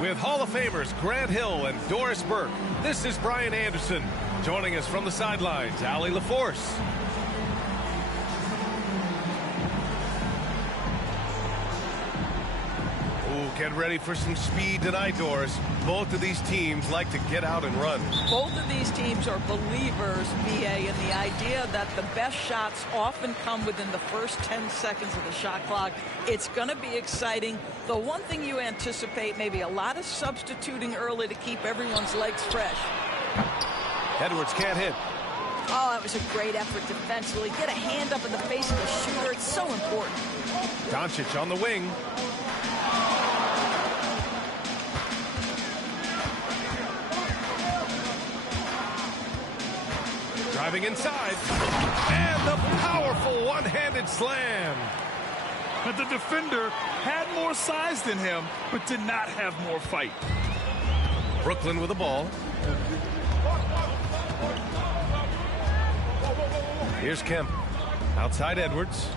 With Hall of Famers Grant Hill and Doris Burke, this is Brian Anderson. Joining us from the sidelines, Allie LaForce. Get ready for some speed tonight, Doris. Both of these teams like to get out and run. Both of these teams are believers, BA, in the idea that the best shots often come within the first 10 seconds of the shot clock. It's going to be exciting. The one thing you anticipate, maybe a lot of substituting early to keep everyone's legs fresh. Edwards can't hit. Oh, that was a great effort defensively. Get a hand up in the face of the shooter. It's so important. Doncic on the wing. Driving inside, and the powerful one-handed slam. But the defender had more size than him, but did not have more fight. Brooklyn with the ball. Here's Kemp. Outside Edwards.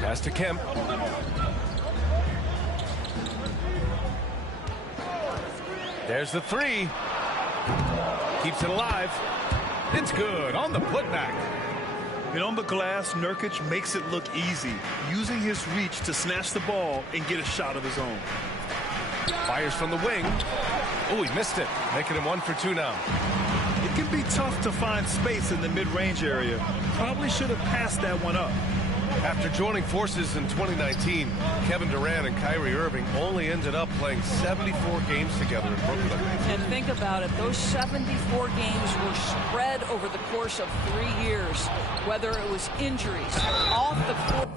Pass to Kemp. There's the three. Keeps it alive. It's good on the putback. And on the glass, Nurkic makes it look easy, using his reach to snatch the ball and get a shot of his own. Fires from the wing. Oh, he missed it, making him 1 for 2 now. It can be tough to find space in the mid-range area. Probably should have passed that one up. After joining forces in 2019, Kevin Durant and Kyrie Irving only ended up playing 74 games together in Brooklyn. And think about it, those 74 games were spread over the course of 3 years, whether it was injuries, off the court.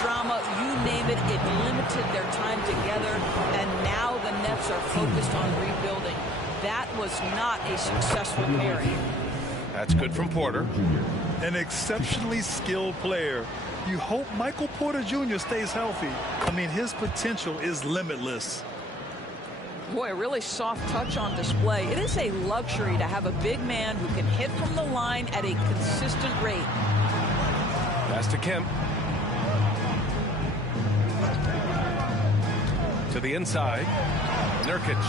Drama, you name it, it limited their time together, and now the Nets are focused on rebuilding. That was not a successful pairing. That's good from Porter. An exceptionally skilled player. You hope Michael Porter Jr. stays healthy. I mean, his potential is limitless. Boy, a really soft touch on display. It is a luxury to have a big man who can hit from the line at a consistent rate. Pass to Kemp. To the inside. Nurkic.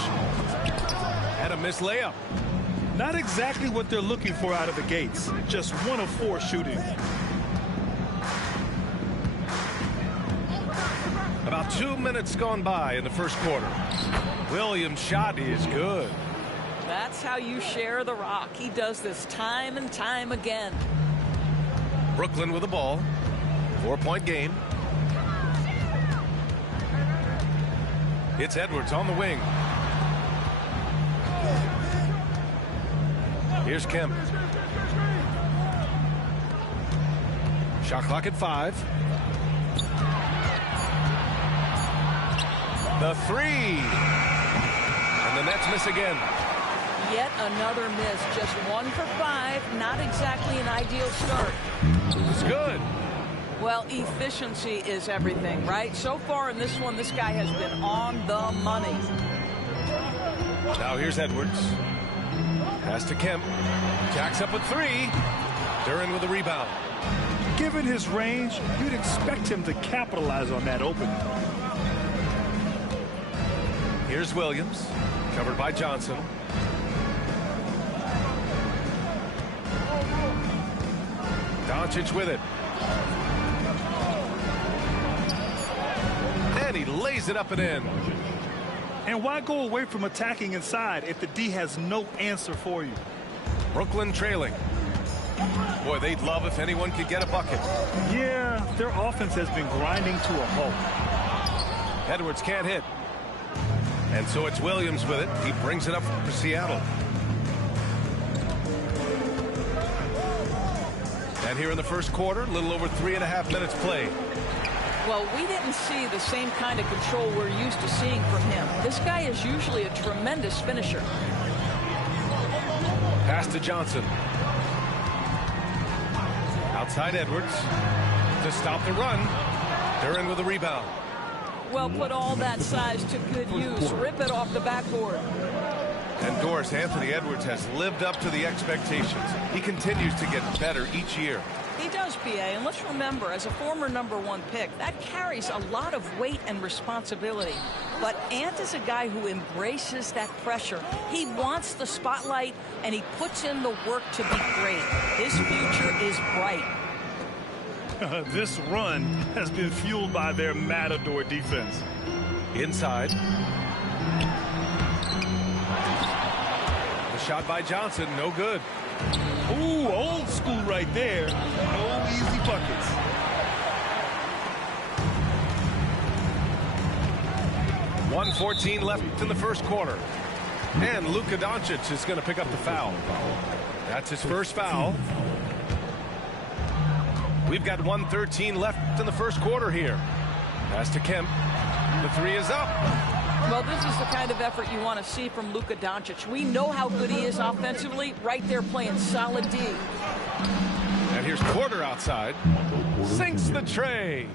Had a missed layup. Not exactly what they're looking for out of the gates. Just 1 of 4 shooting. About 2 minutes gone by in the first quarter. Williams' shot is good. That's how you share the rock. He does this time and time again. Brooklyn with the ball. 4-point game. It's Edwards on the wing. Here's Kemp. Shot clock at 5. The three. And the Nets miss again. Yet another miss. Just 1 for 5. Not exactly an ideal start. It's good. Well, efficiency is everything, right? So far in this one, this guy has been on the money. Now here's Edwards. Pass to Kemp. Jacks up a 3. Duren with the rebound. Given his range, you'd expect him to capitalize on that opening. Here's Williams. Covered by Johnson. Doncic with it. And he lays it up and in. And why go away from attacking inside if the D has no answer for you? Brooklyn trailing. Boy, they'd love if anyone could get a bucket. Yeah, their offense has been grinding to a halt. Edwards can't hit. And so it's Williams with it. He brings it up for Seattle. And here in the first quarter, a little over 3.5 minutes played. Well, we didn't see the same kind of control we're used to seeing from him. This guy is usually a tremendous finisher. Pass to Johnson. Outside Edwards to stop the run. Duren with the rebound. Well, put all that size to good use. Rip it off the backboard. And Doris, Anthony Edwards has lived up to the expectations. He continues to get better each year. He does, PA, and let's remember, as a former #1 pick, that carries a lot of weight and responsibility. But Ant is a guy who embraces that pressure. He wants the spotlight, and he puts in the work to be great. His future is bright. This run has been fueled by their Matador defense. Inside. The shot by Johnson, no good. Ooh, old school right there. No easy buckets. .114 left in the first quarter. And Luka Doncic is going to pick up the foul. That's his first foul. We've got 1:13 left in the first quarter here. Pass to Kemp. The three is up. Well, this is the kind of effort you want to see from Luka Doncic. We know how good he is offensively. Right there playing solid D. And here's Porter outside. Sinks the tray.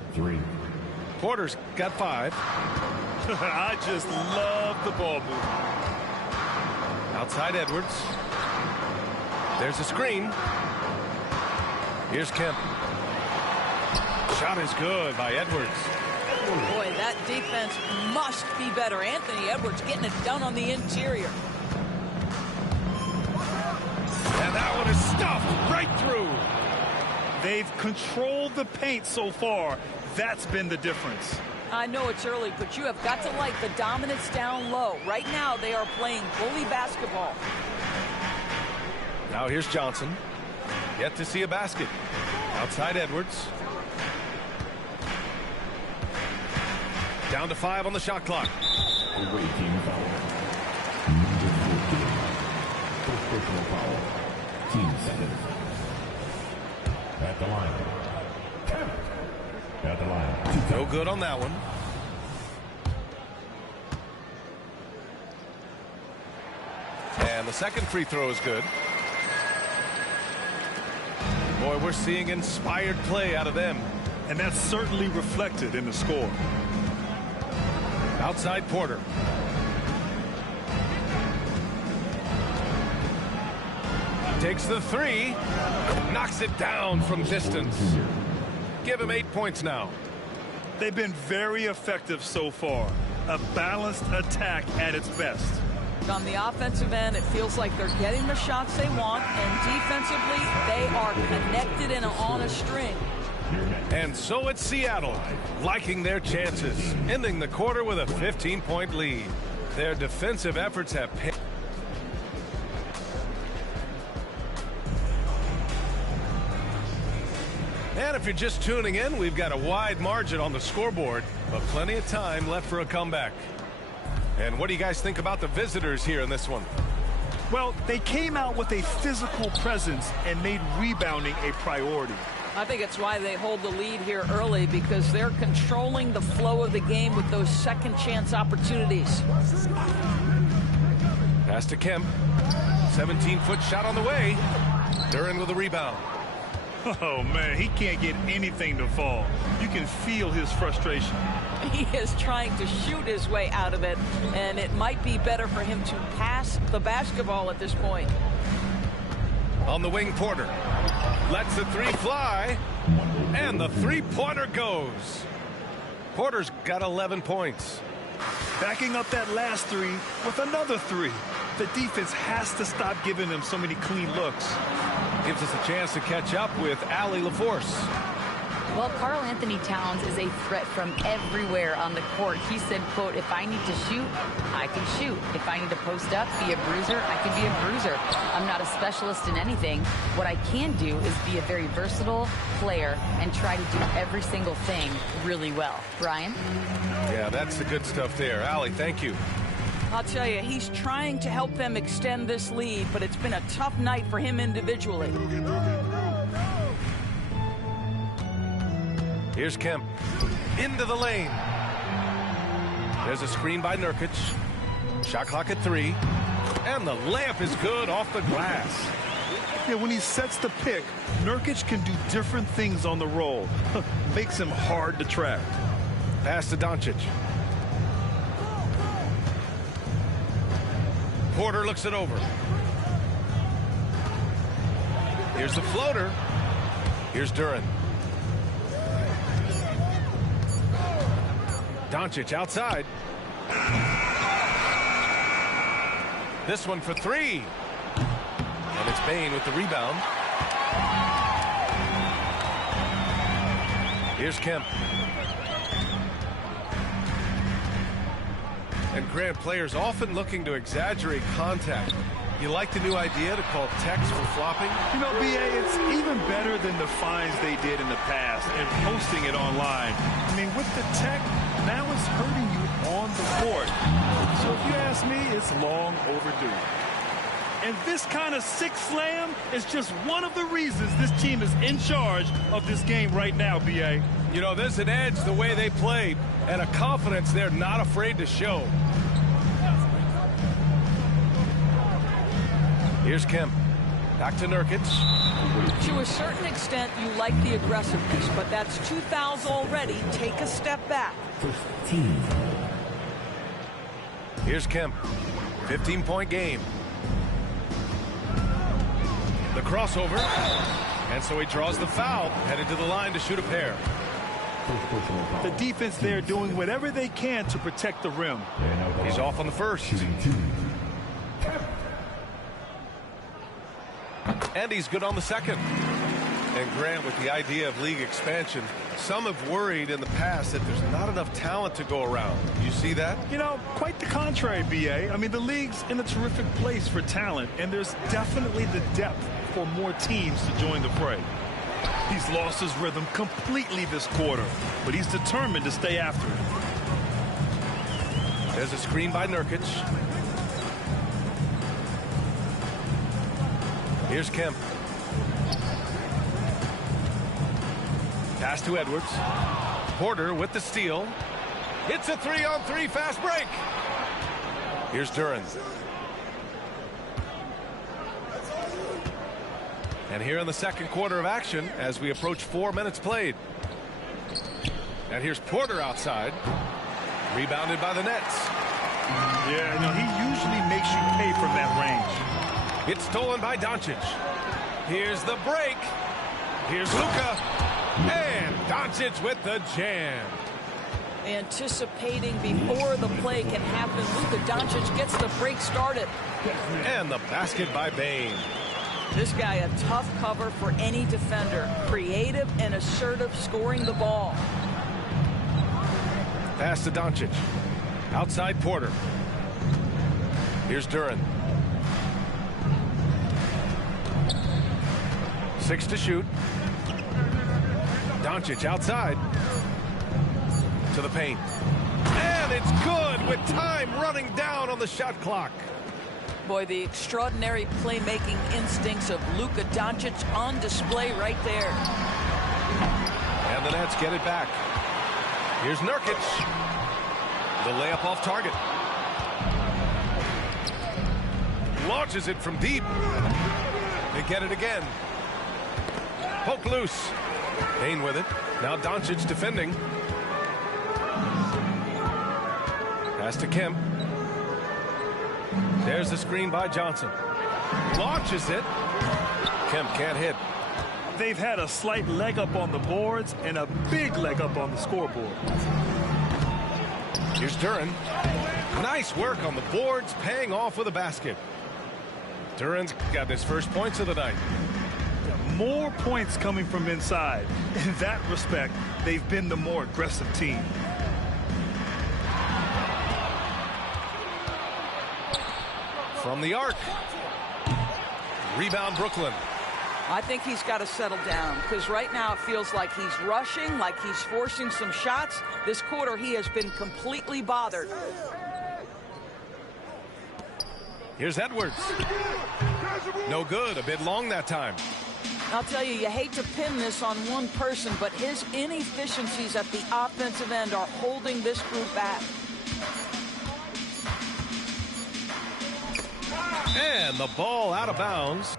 Porter's got 5. I just love the ball move. Outside Edwards. There's a screen. Here's Kemp. Shot is good by Edwards. Boy, that defense must be better. Anthony Edwards getting it done on the interior. And that one is stuffed right through. They've controlled the paint so far. That's been the difference. I know it's early, but you have got to like the dominance down low. Right now, they are playing bully basketball. Now here's Johnson. Yet to see a basket. Outside Edwards. Down to 5 on the shot clock. Away team foul. Number 14. First personal foul. Team 7. At the line. At the line. No good on that one. And the second free throw is good. Boy, we're seeing inspired play out of them. And that's certainly reflected in the score. Outside Porter. Takes the 3. Knocks it down from distance. Give him 8 points now. They've been very effective so far. A balanced attack at its best. On the offensive end, it feels like they're getting the shots they want, and defensively, they are connected and on a string. And so it's Seattle, liking their chances, ending the quarter with a 15-point lead. Their defensive efforts have paid. And if you're just tuning in, we've got a wide margin on the scoreboard, but plenty of time left for a comeback. And what do you guys think about the visitors here in this one? Well, they came out with a physical presence and made rebounding a priority. I think it's why they hold the lead here early, because they're controlling the flow of the game with those second chance opportunities. Pass to Kemp. 17-foot shot on the way. Duren with a rebound. Oh, man, he can't get anything to fall. You can feel his frustration. He is trying to shoot his way out of it, and it might be better for him to pass the basketball at this point. On the wing, Porter. Lets the 3 fly. And the 3-pointer goes. Porter's got 11 points. Backing up that last 3 with another 3. The defense has to stop giving them so many clean looks. Gives us a chance to catch up with Allie LaForce. Well, Karl-Anthony Towns is a threat from everywhere on the court. He said, quote, if I need to shoot, I can shoot. If I need to post up, be a bruiser, I can be a bruiser. I'm not a specialist in anything. What I can do is be a very versatile player and try to do every single thing really well. Brian? Yeah, that's the good stuff there. Allie, thank you. I'll tell you, he's trying to help them extend this lead, but it's been a tough night for him individually. Here's Kemp. Into the lane. There's a screen by Nurkic. Shot clock at 3. And the layup is good off the glass. Yeah, when he sets the pick, Nurkic can do different things on the roll. Makes him hard to track. Pass to Doncic. Porter looks it over. Here's the floater. Here's Duren. Doncic outside. This one for three. And it's Bane with the rebound. Here's Kemp. And Grant, players often looking to exaggerate contact. You like the new idea to call techs for flopping? You know, B.A., it's even better than the fines they did in the past and posting it online. I mean, with the tech, now it's hurting you on the court. So if you ask me, it's long overdue. And this kind of sick slam is just one of the reasons this team is in charge of this game right now, B.A. You know, there's an edge the way they play and a confidence they're not afraid to show. Here's Kemp. Back to Nurkic. To a certain extent, you like the aggressiveness, but that's 2 fouls already. Take a step back. 15. Here's Kemp. 15-point game. The crossover. And so he draws the foul, headed to the line to shoot a pair. The defense there doing whatever they can to protect the rim. He's off on the first. Shooting 2. And he's good on the second. And Grant, with the idea of league expansion, some have worried in the past that there's not enough talent to go around. You see that? You know, quite the contrary, B.A. I mean, the league's in a terrific place for talent, and there's definitely the depth for more teams to join the fray. He's lost his rhythm completely this quarter, but he's determined to stay after it. There's a screen by Nurkic. Here's Kemp. Pass to Edwards. Porter with the steal. Hits a 3-on-3 fast break. Here's Duren. And here in the second quarter of action as we approach 4 minutes played. And here's Porter outside. Rebounded by the Nets. Yeah, no, he usually makes you pay from that range. It's stolen by Doncic. Here's the break. Here's Luka. And Doncic with the jam. Anticipating before the play can happen, Luka Doncic gets the break started. And the basket by Bane. This guy a tough cover for any defender. Creative and assertive scoring the ball. Pass to Doncic. Outside Porter. Here's Duren. 6 to shoot. Doncic outside. To the paint. And it's good with time running down on the shot clock. Boy, the extraordinary playmaking instincts of Luka Doncic on display right there. And the Nets get it back. Here's Nurkic. The layup off target. Launches it from deep. They get it again. Poke loose. Bane with it. Now Doncic defending. Pass to Kemp. There's the screen by Johnson. Launches it. Kemp can't hit. They've had a slight leg up on the boards and a big leg up on the scoreboard. Here's Duren. Nice work on the boards, paying off with a basket. Duren's got his first points of the night. More points coming from inside. In that respect, they've been the more aggressive team. From the arc. Rebound Brooklyn. I think he's got to settle down because right now it feels like he's rushing, like he's forcing some shots. This quarter he has been completely bothered. Here's Edwards. No good. A bit long that time. I'll tell you, you hate to pin this on one person, but his inefficiencies at the offensive end are holding this group back. And the ball out of bounds.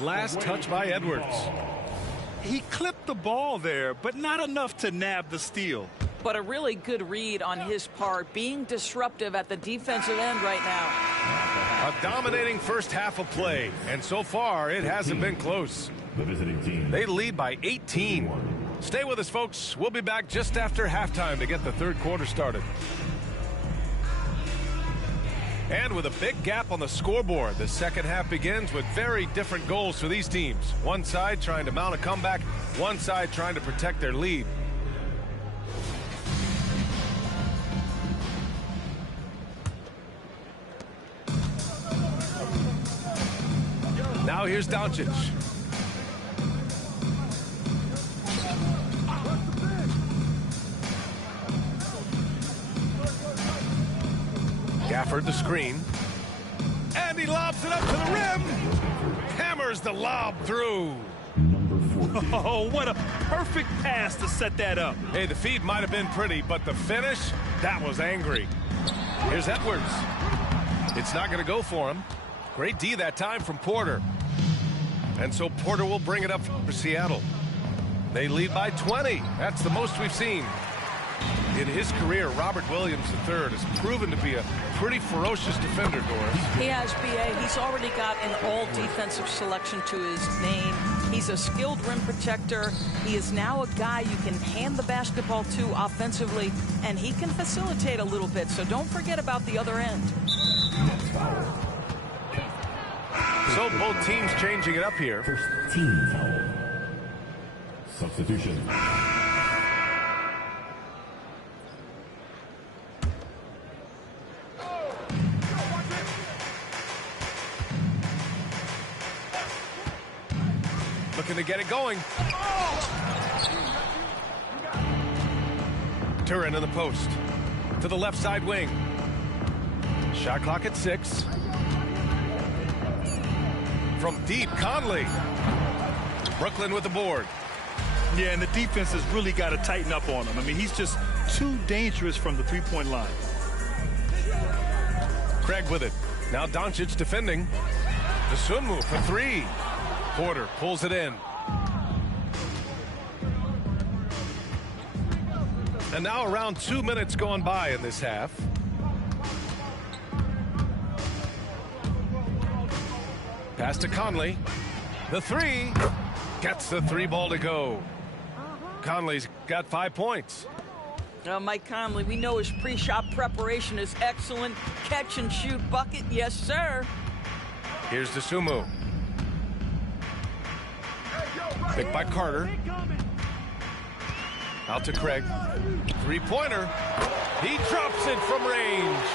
Last touch by Edwards. He clipped the ball there, but not enough to nab the steal. but a really good read on his part, being disruptive at the defensive end right now. A dominating first half of play, and so far it hasn't been close. The visiting team. They lead by 18. Stay with us, folks. We'll be back just after halftime to get the third quarter started. And with a big gap on the scoreboard, the second half begins with very different goals for these teams. One side trying to mount a comeback, one side trying to protect their lead. Now here's Doncic. Gafford the screen. And he lobs it up to the rim. Hammers the lob through. Number 14. Oh, what a perfect pass to set that up. Hey, the feed might have been pretty, but the finish, that was angry. Here's Edwards. It's not going to go for him. Great D that time from Porter. And so Porter will bring it up for Seattle. They lead by 20. That's the most we've seen. In his career, Robert Williams III has proven to be a pretty ferocious defender, Doris. He has, B.A. He's already got an all-defensive selection to his name. He's a skilled rim protector. He is now a guy you can hand the basketball to offensively, and he can facilitate a little bit, so don't forget about the other end. So both teams changing it up here. First team foul. Substitution. Looking to get it going. Duren in the post. To the left side wing. Shot clock at 6. From deep, Conley. Brooklyn with the board. Yeah, and the defense has really got to tighten up on him. I mean, he's just too dangerous from the three-point line. Craig with it. Now Doncic defending. The Sunmu for 3. Porter pulls it in. And now around 2 minutes gone by in this half. Pass to Conley. The 3. Gets the 3 ball to go. Conley's got 5 points. Mike Conley, we know his pre-shot preparation is excellent. Catch and shoot bucket, yes, sir. Here's Dosunmu. Picked by Carter. Out to Craig. 3-pointer. He drops it from range.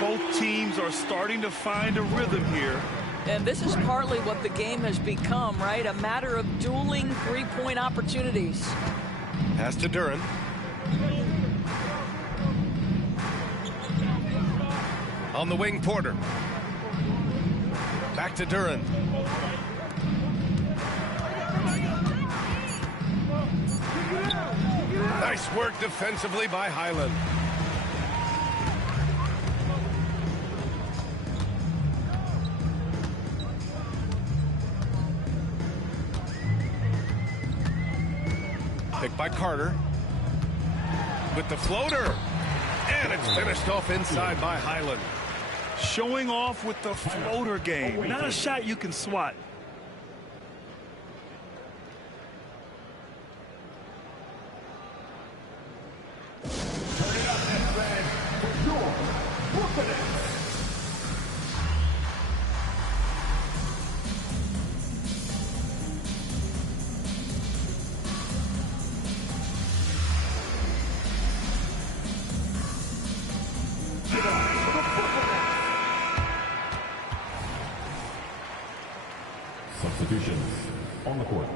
Both teams are starting to find a rhythm here. And this is partly what the game has become, right? A matter of dueling three-point opportunities. Pass to Duren. On the wing, Porter. Back to Duren. Nice work defensively by Highland. Picked by Carter. With the floater. And it's finished off inside by Highland. Showing off with the floater game. Not a shot you can swat. Substitutions on the court.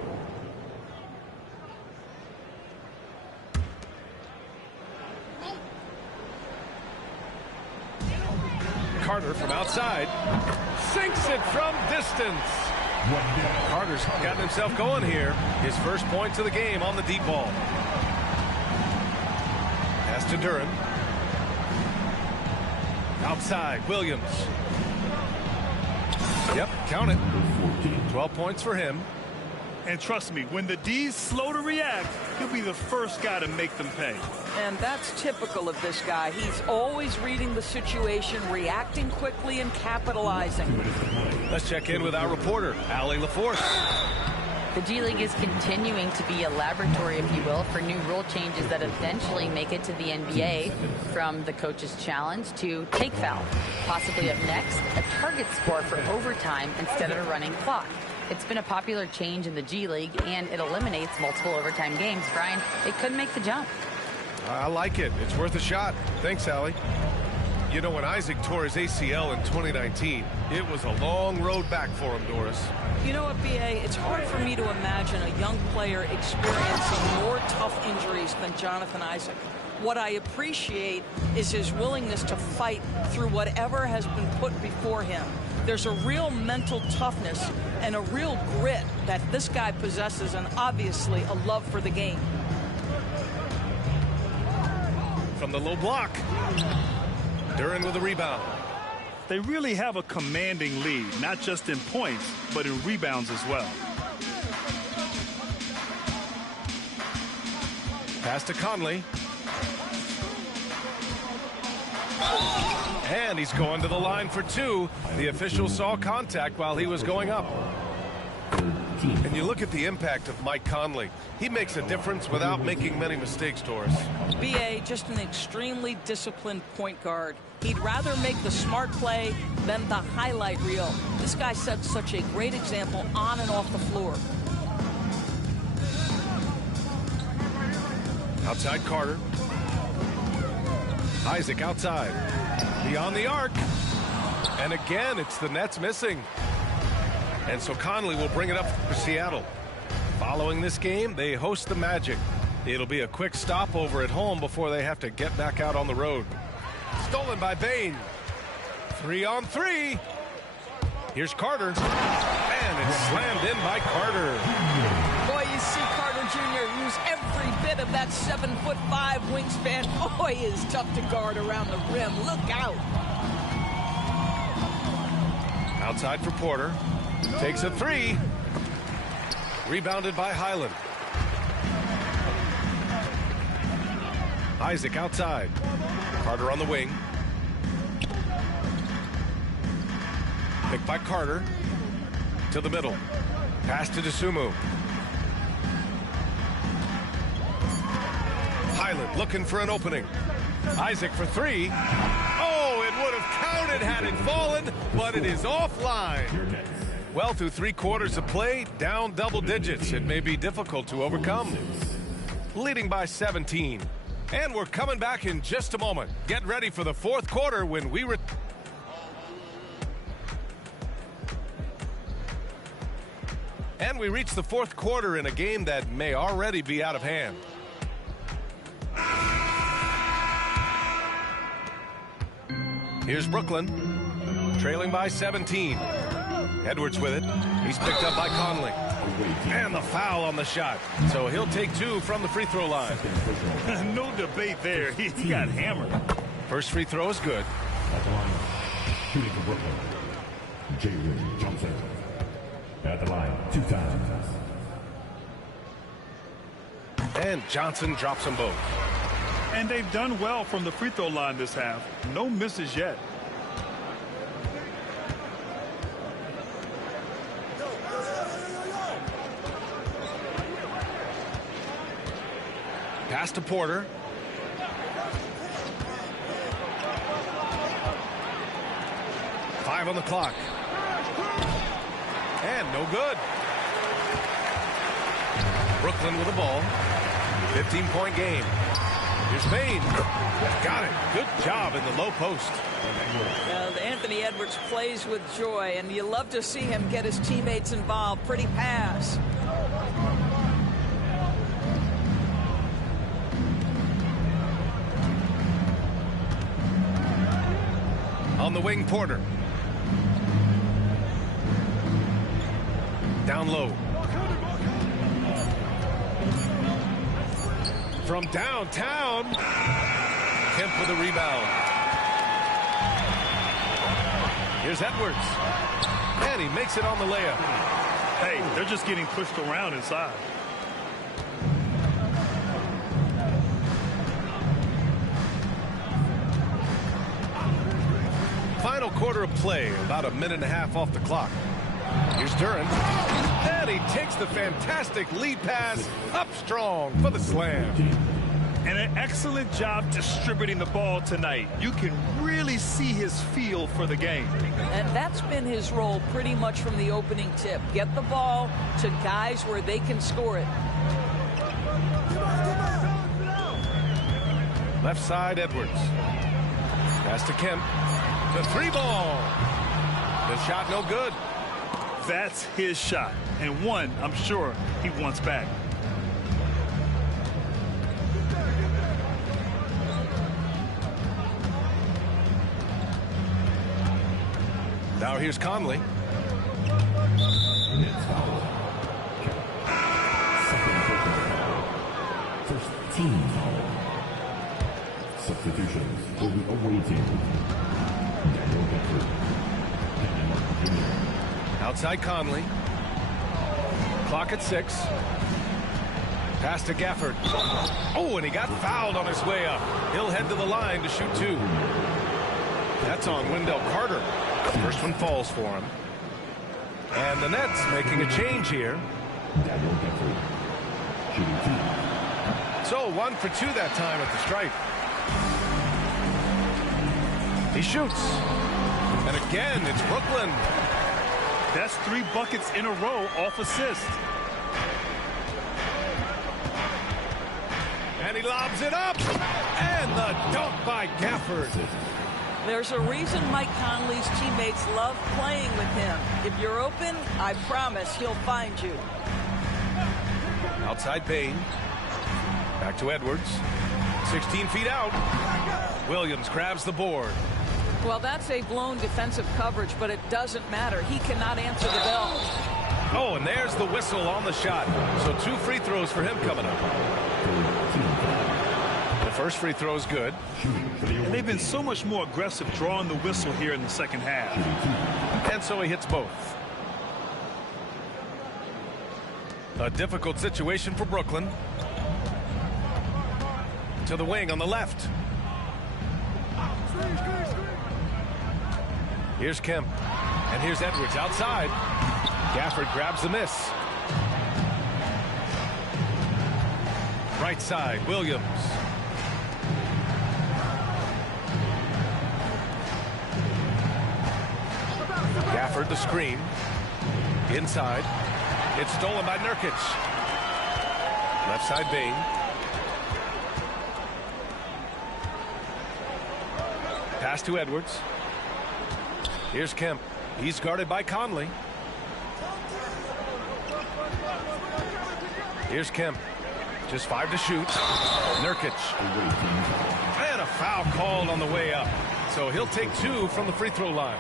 Carter from outside. Sinks it from distance. Carter's gotten himself going here. His first points of the game on the deep ball. Pass to Duren. Outside, Williams. Yep, count it. 12 points for him. And trust me, when the D's slow to react, he'll be the first guy to make them pay. And that's typical of this guy. He's always reading the situation, reacting quickly, and capitalizing. Let's check in with our reporter, Allie LaForce. The G League is continuing to be a laboratory, if you will, for new rule changes that eventually make it to the NBA, from the coach's challenge to take foul. Possibly up next, a target score for overtime instead of a running clock. It's been a popular change in the G League, and it eliminates multiple overtime games. Brian, it could make the jump. I like it. It's worth a shot. Thanks, Allie. You know, when Isaac tore his ACL in 2019, it was a long road back for him, Doris. You know what, B.A.? It's hard for me to imagine a young player experiencing more tough injuries than Jonathan Isaac. What I appreciate is his willingness to fight through whatever has been put before him. There's a real mental toughness and a real grit that this guy possesses, and obviously a love for the game. From the low block. Duren with a rebound. They really have a commanding lead, not just in points, but in rebounds as well. Pass to Conley. And he's going to the line for two. The official saw contact while he was going up. And you look at the impact of Mike Conley. He makes a difference without making many mistakes, Doris. B.A. just an extremely disciplined point guard. He'd rather make the smart play than the highlight reel. This guy sets such a great example on and off the floor. Outside Carter. Isaac outside. Beyond the arc. And again, it's the Nets missing. And so Conley will bring it up for Seattle. Following this game, they host the Magic. It'll be a quick stopover at home before they have to get back out on the road. Stolen by Bane. 3-on-3. Here's Carter. And it's slammed in by Carter. Boy, you see Carter Jr. use every bit of that 7'5" wingspan. Boy, is tough to guard around the rim. Look out. Outside for Porter. Takes a three. Rebounded by Highland. Isaac outside. Carter on the wing. Picked by Carter. To the middle. Pass to Dosunmu. Highland looking for an opening. Isaac for three. Oh, it would have counted had it fallen, but it is offline. Well, through 3 quarters of play, down double digits. It may be difficult to overcome. Leading by 17. And we're coming back in just a moment. Get ready for the 4th quarter when we And we reach the 4th quarter in a game that may already be out of hand. Here's Brooklyn, trailing by 17. Edwards with it. He's picked up by Conley. And the foul on the shot. So he'll take 2 from the free throw line. No debate there. He got hammered. First free throw is good. At the line, shooting for Brooklyn, Jalen Johnson. At the line, 2 times. And Johnson drops them both. And they've done well from the free throw line this half. No misses yet. Pass to Porter. Five on the clock. And no good. Brooklyn with the ball. 15-point game. Here's Bane. Got it. Good job in the low post. Anthony Edwards plays with joy, and you love to see him get his teammates involved. Pretty pass. On the wing, Porter. Down low. From downtown. Kemp with a rebound. Here's Edwards. And he makes it on the layup. Hey, they're just getting pushed around inside. Final quarter of play, about a minute and a half off the clock. Here's Duren. And he takes the fantastic lead pass up strong for the slam. And an excellent job distributing the ball tonight. You can really see his feel for the game. And that's been his role pretty much from the opening tip. Get the ball to guys where they can score it. Left side, Edwards. Pass to Kemp. The three ball. The shot no good. That's his shot. And one, I'm sure, he wants back. Now here's Conley. First team foul. Substitutions for the away team. Daniel Gafford. Outside Conley. Clock at 6. Pass to Gafford. Oh, and he got fouled on his way up. He'll head to the line to shoot 2. That's on Wendell Carter. The first one falls for him. And the Nets making a change here. Daniel Gafford. Shooting 2. So 1 for 2 that time at the stripe. He shoots. And again, it's Brooklyn. That's 3 buckets in a row off assist. And he lobs it up. And the dunk by Gafford. There's a reason Mike Conley's teammates love playing with him. If you're open, I promise he'll find you. Outside Payne. Back to Edwards. 16 feet out. Williams grabs the board. Well, that's a blown defensive coverage, but it doesn't matter. He cannot answer the bell. Oh, and there's the whistle on the shot. So 2 free throws for him coming up. The first free throw is good. And they've been so much more aggressive drawing the whistle here in the second half. And so he hits both. A difficult situation for Brooklyn. To the wing on the left. Here's Kemp. And here's Edwards outside. Gafford grabs the miss. Right side, Williams. Gafford the screen. Inside. It's stolen by Nurkic. Left side, Bane. Pass to Edwards. Here's Kemp. He's guarded by Conley. Here's Kemp. Just 5 to shoot. Nurkic. And a foul called on the way up. So he'll take 2 from the free throw line.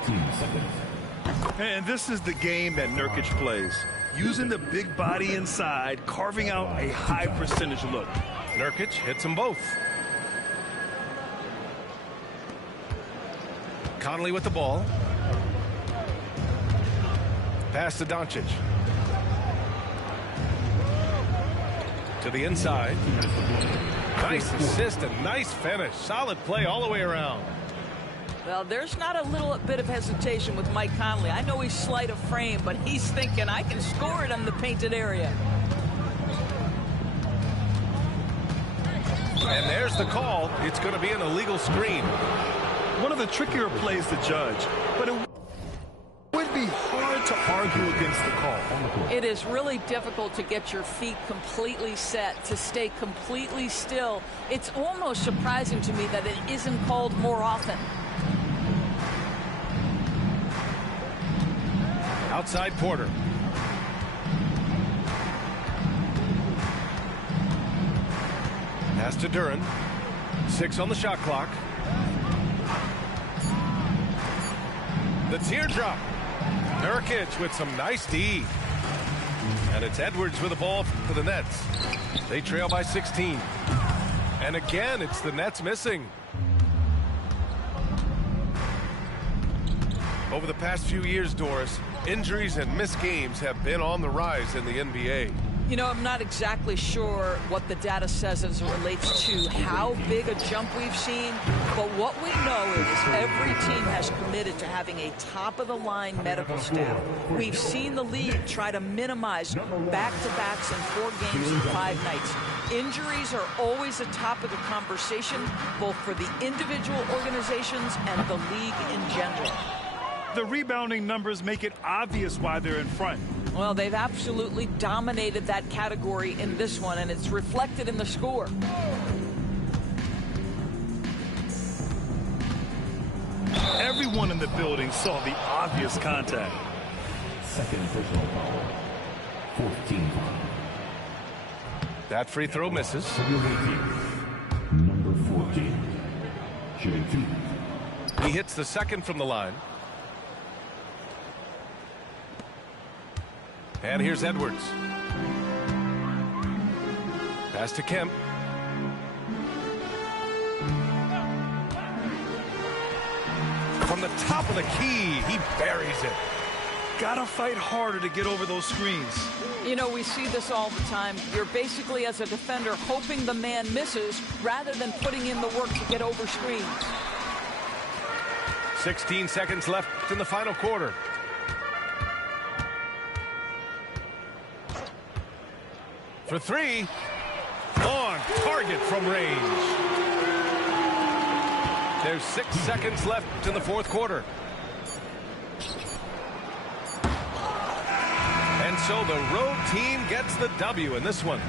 And this is the game that Nurkic plays. Using the big body inside, carving out a high percentage look. Nurkic hits them both. Conley with the ball. Pass to Doncic. To the inside. Nice assist and nice finish. Solid play all the way around. Well, there's not a little bit of hesitation with Mike Conley. I know he's slight of frame, but he's thinking, I can score it in the painted area. And there's the call. It's going to be an illegal screen. One of the trickier plays to judge, but it would be hard to argue against the call. It is really difficult to get your feet completely set, to stay completely still. It's almost surprising to me that it isn't called more often. Outside Porter. Pass to Duren. 6 on the shot clock. The teardrop. Nurkic with some nice D. And it's Edwards with the ball for the Nets. They trail by 16. And again, it's the Nets missing. Over the past few years, Doris, injuries and missed games have been on the rise in the NBA. You know, I'm not exactly sure what the data says as it relates to how big a jump we've seen, but what we know is every team has committed to having a top-of-the-line medical staff. We've seen the league try to minimize back-to-backs in 4 games and 5 nights. Injuries are always a topic of conversation, both for the individual organizations and the league in general. The rebounding numbers make it obvious why they're in front. Well, they've absolutely dominated that category in this one, and it's reflected in the score. Everyone in the building saw the obvious contact. Second personal foul. 14. That free throw misses. Number 14. Shooting 2. He hits the second from the line. And here's Edwards. Pass to Kemp. From the top of the key, he buries it. Gotta fight harder to get over those screens. You know, we see this all the time. You're basically, as a defender, hoping the man misses rather than putting in the work to get over screens. 16 seconds left in the final quarter. For 3, on target from range. There's 6 seconds left in the fourth quarter. And so the road team gets the W in this one.